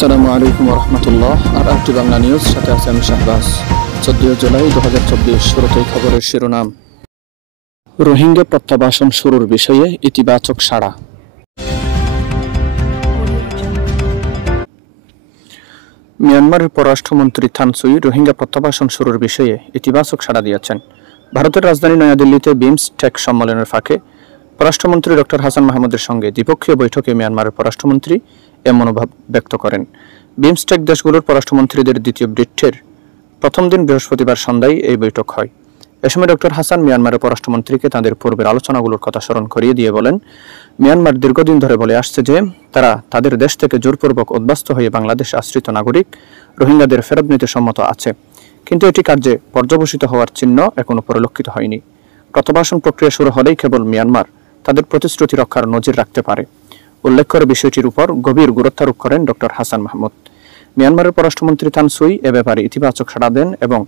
আসসালামু আলাইকুম রহমতুল্লাহ। আর একটি বাংলা নিউজ, সাথে আছে আমি শাহবাজ। 14 জুলাই 2024। শুরুতেই খবরের শিরোনাম। রোহিঙ্গা প্রত্যাবাসন শুরুর বিষয়ে ইতিবাচক সাড়া। মিয়ানমারের পররাষ্ট্রমন্ত্রী থান সুই রোহিঙ্গা প্রত্যাবাসন শুরুর বিষয়ে ইতিবাচক সাড়া দিয়েছেন। ভারতের রাজধানী নয়াদিল্লিতে বিমস্টেক সম্মেলনের ফাঁকে পররাষ্ট্রমন্ত্রী ডক্টর হাসান মাহমুদের সঙ্গে দ্বিপক্ষীয় বৈঠকে মিয়ানমারের পররাষ্ট্রমন্ত্রী এ মনোভাব ব্যক্ত করেন। বিমস্টেক দেশগুলোর পররাষ্ট্রমন্ত্রীদের দ্বিতীয় বৃক্ষের প্রথম দিন বৃহস্পতিবার সন্ধ্যায় এই বৈঠক হয়। এ সময় ডক্টর হাসান মিয়ানমারের পররাষ্ট্রমন্ত্রীকে তাদের পূর্বের আলোচনাগুলোর কথা স্মরণ করিয়ে দিয়ে বলেন, মিয়ানমার দীর্ঘদিন ধরে বলে আসছে যে তারা তাদের দেশ থেকে জোরপূর্বক উদ্বাস্ত হয়ে বাংলাদেশে আশ্রিত নাগরিক রোহিঙ্গাদের ফেরত নিতে সম্মত আছে, কিন্তু এটি কার্যে পর্যবসিত হওয়ার চিহ্ন এখনো পরিলক্ষিত হয়নি। প্রত্যাবাসন প্রক্রিয়া শুরু হলেই কেবল মিয়ানমার তাদের প্রতিশ্রুতি রক্ষার নজির রাখতে পারে। উল্লেখ করে বিষয়টির উপর গভীর গুরুত্বারোপ করেন ডক্টর হাসান মাহমুদ। মিয়ানমারের পররাষ্ট্রমন্ত্রী থান সুই এ ব্যাপারে ইতিবাচক সাড়া দেন এবং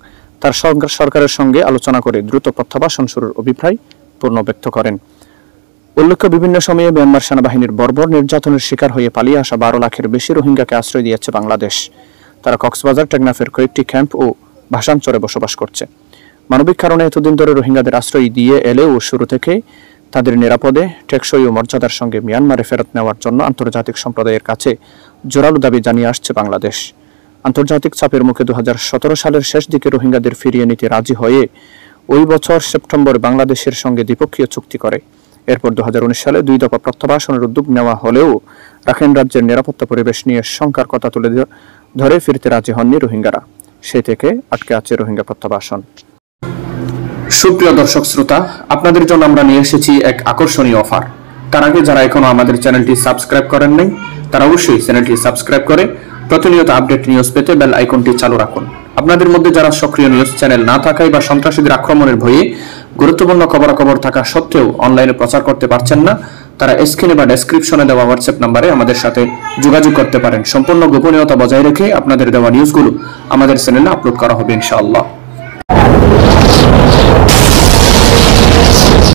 তার সরকারের সঙ্গে আলোচনা করে দ্রুত প্রত্যাবাসন শুরুর অভিপ্রায় পূর্ণ ব্যক্ত করেন। উল্লেখ্য, বিভিন্ন সময়ে মিয়ানমার সেনাবাহিনীর বর্বর নির্যাতনের শিকার হয়ে পালিয়ে আসা 12 লাখের বেশি রোহিঙ্গাকে আশ্রয় দিয়েছে বাংলাদেশ। তারা কক্সবাজার, টেকনাফের কয়েকটি ক্যাম্প ও ভাসানচরে বসবাস করছে। মানবিক কারণে এতদিন ধরে রোহিঙ্গাদের আশ্রয় দিয়ে এলেও শুরু থেকে তাদের নিরাপদে, টেকসই ও মর্যাদার সঙ্গে মিয়ানমারে ফেরত নেওয়ার জন্য আন্তর্জাতিক সম্প্রদায়ের কাছে জোরালো দাবি জানিয়ে আসছে বাংলাদেশ। আন্তর্জাতিক চাপের মুখে 2017 সালের শেষ দিকে রোহিঙ্গাদের ফিরিয়ে নিতে রাজি হয়ে ওই বছর সেপ্টেম্বরে বাংলাদেশের সঙ্গে দ্বিপক্ষীয় চুক্তি করে। এরপর 2019 সালে 2 দফা প্রত্যাবাসনের উদ্যোগ নেওয়া হলেও রাখাইন রাজ্যের নিরাপত্তা পরিবেশ নিয়ে শঙ্কার কথা তুলে ধরে ফিরতে রাজি হননি রোহিঙ্গারা। সেই থেকে আটকে আছে রোহিঙ্গা প্রত্যাবাসন। সুপ্রিয় দর্শক শ্রোতা, আপনাদের জন্য আমরা নিয়ে এসেছি এক আকর্ষণীয় অফার। তার আগে যারা এখনো আমাদের চ্যানেলটি সাবস্ক্রাইব করেন নাই, তারা অবশ্যই চ্যানেলটি সাবস্ক্রাইব করে প্রতিনিয়ত আপডেট নিউজ পেতে বেল আইকনটি চালু রাখুন। আপনাদের মধ্যে যারা সক্রিয় নিউজ চ্যানেল না থাকায় বা সন্ত্রাসীদের আক্রমণের ভয়ে গুরুত্বপূর্ণ খবরাখবর থাকা সত্ত্বেও অনলাইনে প্রচার করতে পারছেন না, তারা স্ক্রিনে বা ডেসক্রিপশনে দেওয়া হোয়াটসঅ্যাপ নাম্বারে আমাদের সাথে যোগাযোগ করতে পারেন। সম্পূর্ণ গোপনীয়তা বজায় রেখে আপনাদের দেওয়া নিউজগুলো আমাদের চ্যানেলে আপলোড করা হবে ইনশাআল্লাহ।